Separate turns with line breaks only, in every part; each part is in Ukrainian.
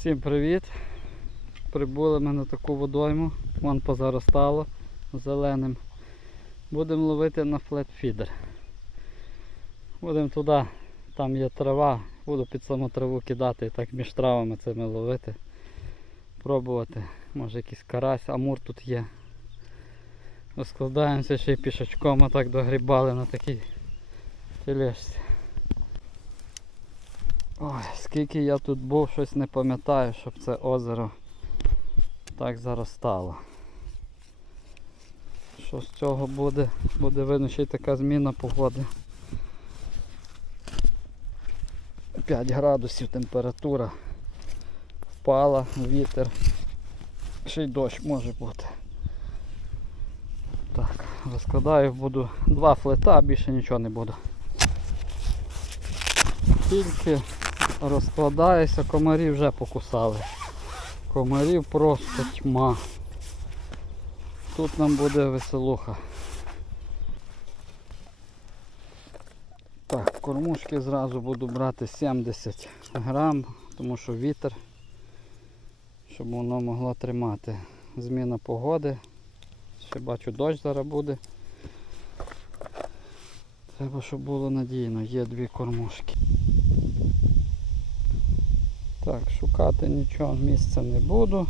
Всім привіт! Прибули ми на таку водойму, вон позаростало зеленим. Будемо ловити на флетфідер. Будемо туди, там є трава, буду під саму траву кидати і так між травами цими ловити. Пробувати. Може якийсь карась, амур тут є. Розкладаємося ще й пішачком, а так догрібали на такій тележці. Ой, скільки я тут був, щось не пам'ятаю, щоб це озеро так заростало. Що з цього буде? Буде видно ще й така зміна погоди. 5 градусів температура. Впала, вітер. Ще й дощ може бути. Так, розкладаю, буду два флета, більше нічого не буду. Тільки розкладаюся, комарі вже покусали. Комарів просто тьма. Тут нам буде веселуха. Так, кормушки зразу буду брати 70 грам, тому що вітер, щоб воно могло тримати. Зміна погоди. Ще бачу дощ зараз буде. Треба, щоб було надійно. Є дві кормушки. Так, шукати нічого місця не буду.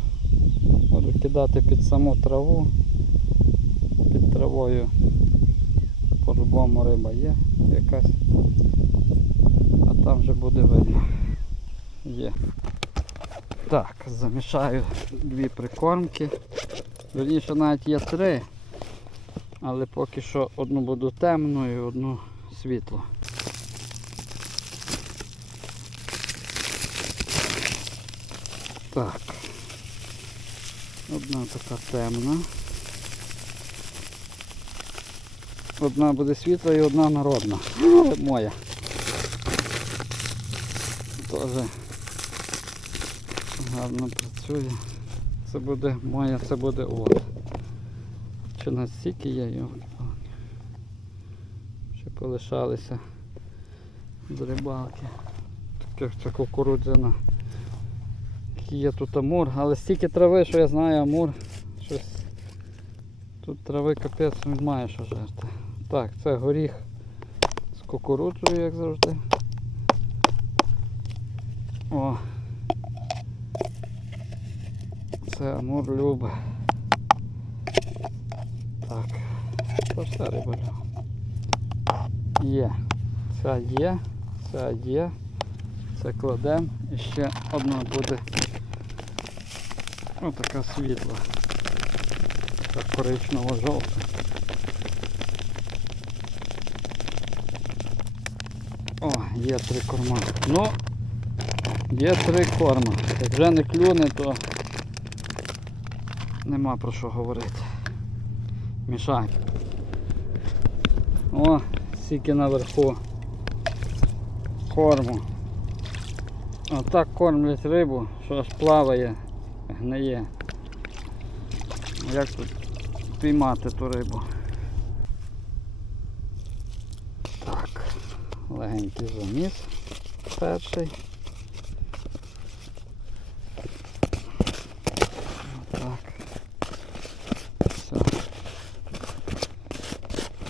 Буду кидати під саму траву. Під травою по-любому риба є якась. А там вже буде видно. Є. Так, замішаю дві прикормки. Вірніше навіть є три, але поки що одну буду темну і одну світло. Так. Одна така темна. Одна буде світла і одна народна. Моя. Теж гарно працює. Це буде моя, це буде от. Чи настільки є його? Ще полишалися з рибалки. Це кукурудзяна. Є тут амур, але стільки трави, що я знаю амур. Щось. Тут трави капець він має що жерти. Так, це горіх з кукурудзою, як завжди. О. Це амур любить. Так. Що ж це? Є. Ця є, ця є. Це кладемо і ще одна буде Ось така світла. Так коричнево-жовта. О, є три корма. Ну, є три корма. Як вже не клюне, то нема про що говорити. Мішай. О, стільки наверху корму. Отак кормлять рибу, що аж плаває гниє. Як тут піймати ту рибу? Так, легенький заміс перший.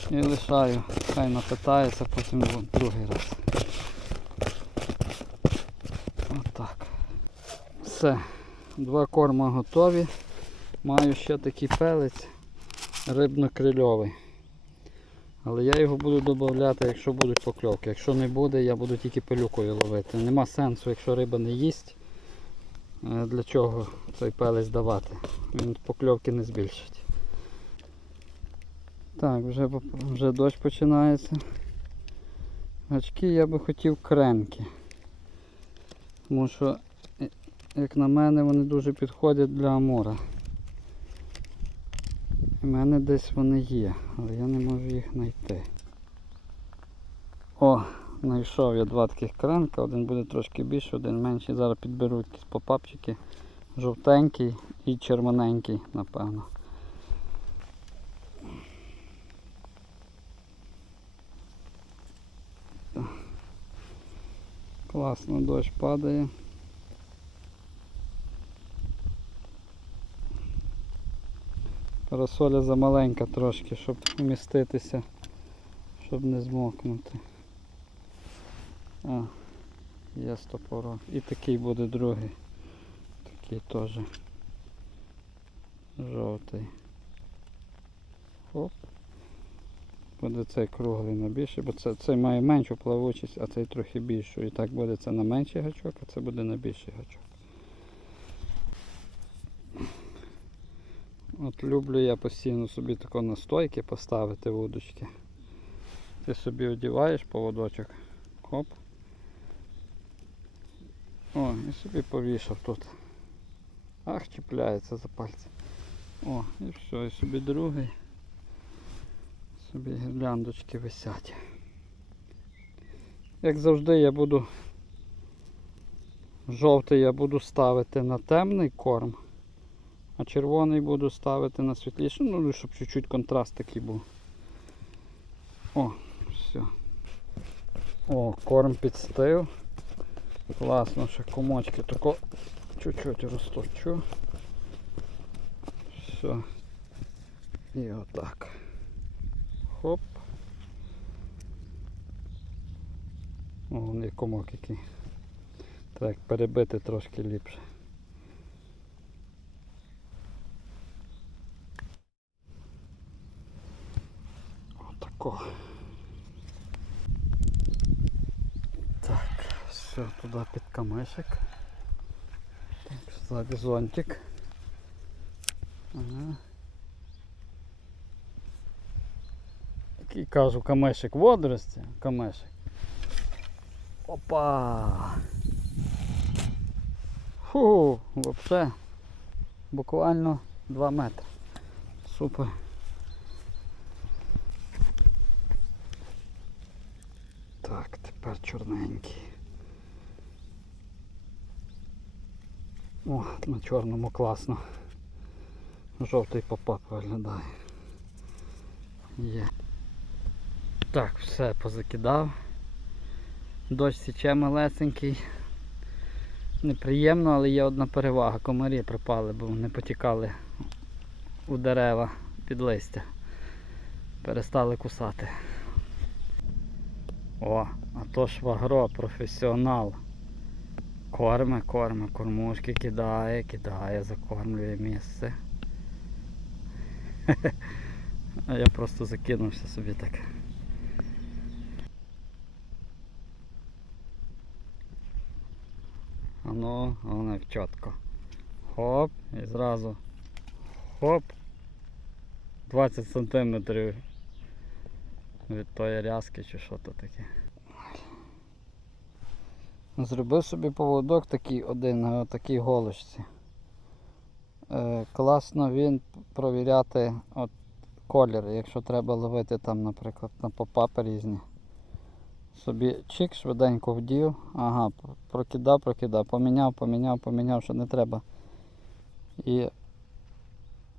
І лишаю, хай напитається, потім другий раз. Отак. Все. Два корма готові. Маю ще такий пелець рибно-крильовий. Але я його буду додати, якщо будуть покльовки. Якщо не буде, я буду тільки пилюкою ловити. Нема сенсу, якщо риба не їсть, е, для чого цей пелець давати. Він покльовки не збільшить. Так, вже, вже дощ починається. Гачки я би хотів кренки. Тому що як на мене, вони дуже підходять для амура. У мене десь вони є, але я не можу їх знайти. О, знайшов я два таких кранка, один буде трошки більший, один менший. Зараз підберу якісь попапчики. Жовтенький і червоненький, напевно. Класно дощ падає. Парасоля замаленька трошки, щоб вміститися, щоб не змокнути. А, є стопорок. І такий буде другий. Такий теж. Жовтий. Оп. Буде цей круглий на більший, бо це, цей має меншу плавучість, а цей трохи більшу. І так буде це на менший гачок, а це буде на більший гачок. От люблю я постійно собі тако на стойки поставити вудочки. Ти собі одіваєш поводочок. Хоп. О, і собі повішав тут. Ах, чіпляється за пальці. О, і все, і собі другий. Собі гірляндочки висять. Як завжди я буду жовтий я буду ставити на темний корм, а червоний буду ставити на світліший, ну щоб чуть-чуть контраст такий був. О, все. О, корм підстив. Класно, ще комочки тако чуть-чуть розточу. Все. І отак. Хоп. О, є комок який. Так, перебити трошки ліпше. Отако. Так, туди під камишик. Так, ззаді зонтик. Ага. Який кажу камешик водорості, камешик. Опа! Фу, вообще буквально 2 метри. Супер. Так, тепер чорненький. О, на чорному класно. Жовтий попап виглядає. Є. Так, все позакидав. Дощ січе малесенький. Неприємно, але є одна перевага. Комарі припали, бо вони потікали у дерева під листя. Перестали кусати. О, а то швагро, професіонал. Корме, корме, кормушки кидає, кидає, закормлює місце. А я просто закинувся собі так. А воно як чітко. Хоп, і зразу хоп. 20 сантиметрів від тої рязки чи що то таке. Зробив собі поводок такий один на такій голочці. Е, класно він провіряти от колір, якщо треба ловити там, наприклад, на попапи різні. Собі чик швиденько вдів, ага, прокидав, прокидав, поміняв, поміняв, поміняв, що не треба. І...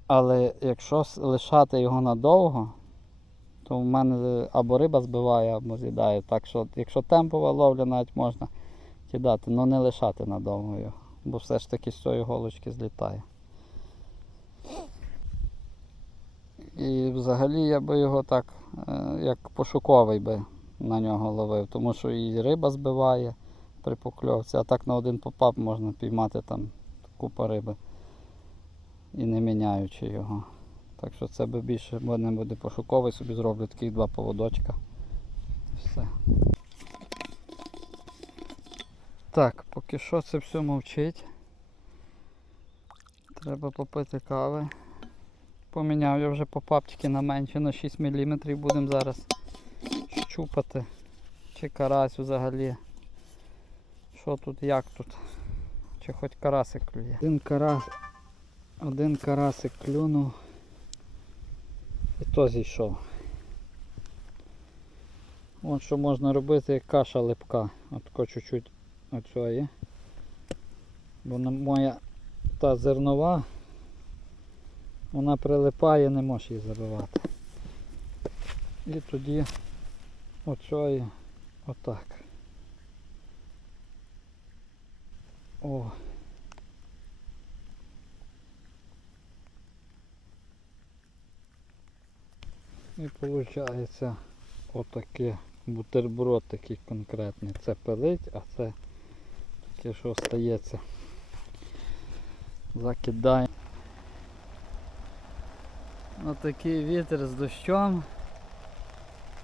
Але якщо лишати його надовго, то в мене або риба збиває, або з'їдає. Так що, якщо темпова ловля, навіть можна кидати, але не лишати надовго його, бо все ж таки з цієї голочки злітає. І взагалі я би його так, е, як пошуковий би на нього ловив, тому що і риба збиває при покльовці, а так на один попап можна піймати там купа риби і не міняючи його. Так що це би більше мене буде пошуковий, собі зроблю таких два поводочка. Все. Так, поки що це все мовчить. Треба попити кави. Поміняв я вже попапчики на менші, на 6 мм будемо зараз щупати. Чи карась взагалі. Що тут, як тут? Чи хоч карасик клює. Один карас, один карасик клюнув. І то зійшов. От що можна робити, як каша липка. От тако чуть-чуть оцьої. Бо моя та зернова, вона прилипає, не можеш її забивати. І тоді оцьої отак. О. І виходить отаке бутерброд такий конкретний. Це пилить, а це таке, що остається. Закидаємо. Отакий вітер з дощом.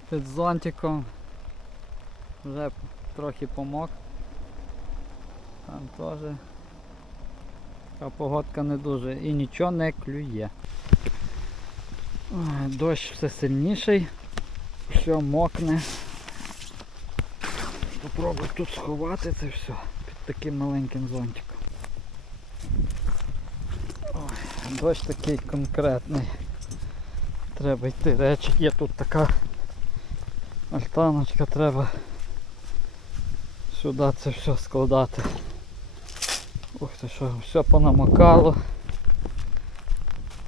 Під зонтиком. Вже трохи помок. Там теж. Така погодка не дуже і нічого не клює. Дощ все сильніший, все мокне. Попробую тут сховати це все таким маленьким зонтиком. Ой, дощ такий конкретний. Треба йти речі. Є тут така альтаночка, треба сюди це все складати. Ух ти що, все понамокало.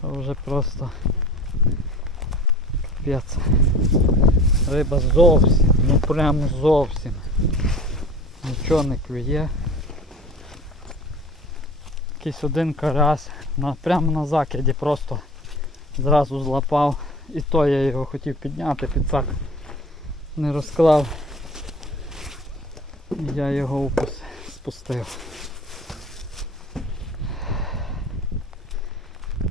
Вже просто капець. Риба зовсім, ну прямо зовсім. Нічого не клює. Якийсь один карась на, прямо на закиді просто зразу злапав. І то я його хотів підняти, підсак не розклав. І я його спустив.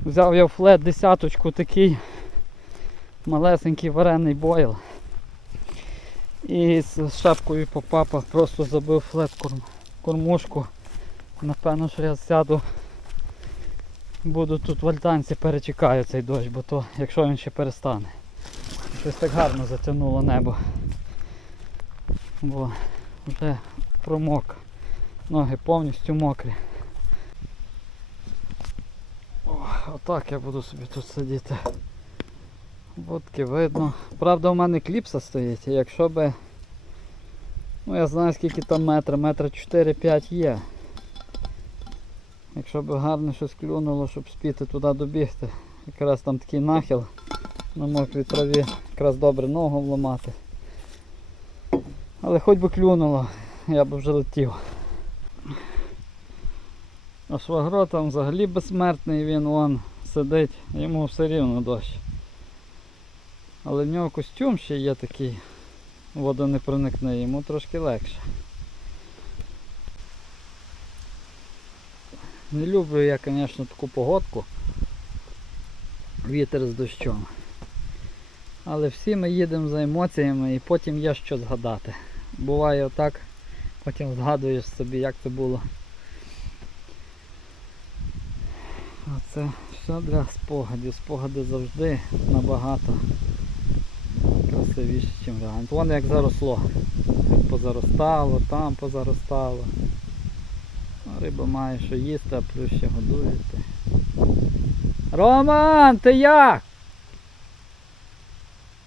Взяв я флет десяточку такий малесенький варений бойл. І з шапкою попапа просто забив флет корм, кормушку. Напевно, що я сяду. Буду тут в альтанці перечекаю цей дощ, бо то якщо він ще перестане. Щось так гарно затягнуло небо. Бо вже промок. Ноги повністю мокрі. О, отак я буду собі тут сидіти. Водки видно. Правда у мене кліпса стоїть, якщо би... Ну я знаю скільки там метра, метра 4-5 є. Якщо б гарно щось клюнуло, щоб спіти туди добігти. Якраз там такий нахил на мокрій траві, якраз добре ногу вламати. Але хоч би клюнуло, я б вже летів. А швагро там взагалі безсмертний, він вон сидить, йому все рівно дощ. Але в нього костюм ще є такий, вода не проникне, йому трошки легше. Не люблю я, звісно, таку погодку. Вітер з дощом. Але всі ми їдемо за емоціями і потім є що згадати. Буває отак, потім згадуєш собі, як це було. А це все для спогадів. Спогади завжди набагато красивіше, ніж реально. Вон як заросло. Позаростало, там позаростало. Риба має що їсти, а плюс ще годуєте. Роман, ти як?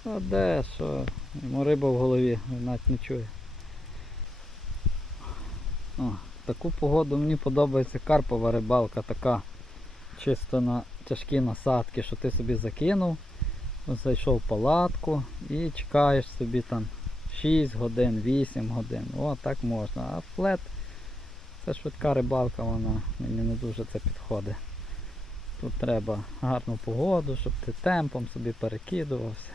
А де що? Йому риба в голові, навіть не чує. О, таку погоду мені подобається карпова рибалка така. Чисто на тяжкі насадки, що ти собі закинув, зайшов в палатку і чекаєш собі там 6 годин, 8 годин. О, так можна. А флет це швидка рибалка, вона мені не дуже це підходить. Тут треба гарну погоду, щоб ти темпом собі перекидувався.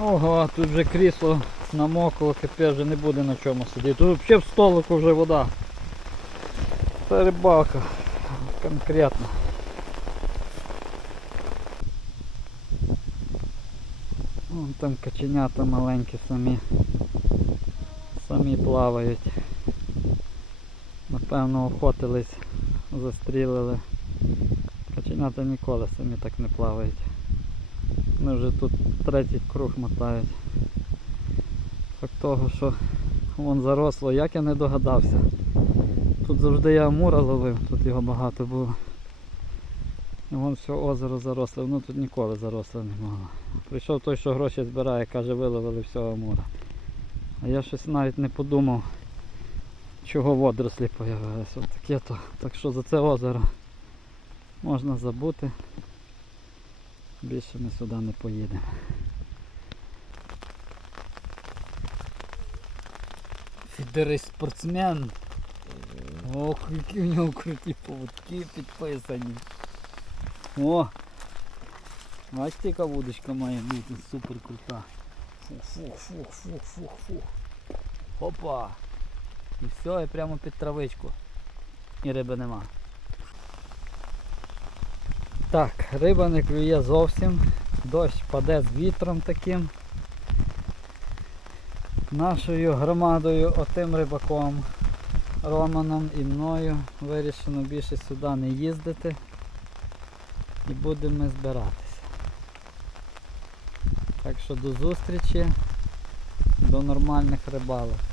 Ого, тут вже крісло намокло, капець вже не буде на чому сидіти. Тут взагалі в столику вже вода. Це рибалка. Конкретно. Вон там каченята маленькі самі. Самі плавають. Напевно охотились, застрілили. Каченята ніколи самі так не плавають. Вони вже тут третій круг мотають. Факт того, що вон заросло, як я не догадався. Тут завжди я амура ловив, тут його багато було. І вон все озеро заросле, воно тут ніколи заросле не могло. Прийшов той, що гроші збирає, каже, виловили всього амура. А я щось навіть не подумав, чого водорослі появилися. От таке то. Так що за це озеро можна забути. Більше ми сюди не поїдемо. Фідерий спортсмен. Ох, які в нього круті поводки підписані. О,
Бачите, яка вудочка має бути супер крута. Фух, фух, фух, фух, фух. Опа. І все, і прямо під травичку. І риби нема.
Так, риба не клює зовсім. Дощ паде з вітром таким. Нашою громадою, отим рибаком, Романом і мною вирішено більше сюди не їздити. І будемо збиратися. Так що до зустрічі, до нормальних рибалок.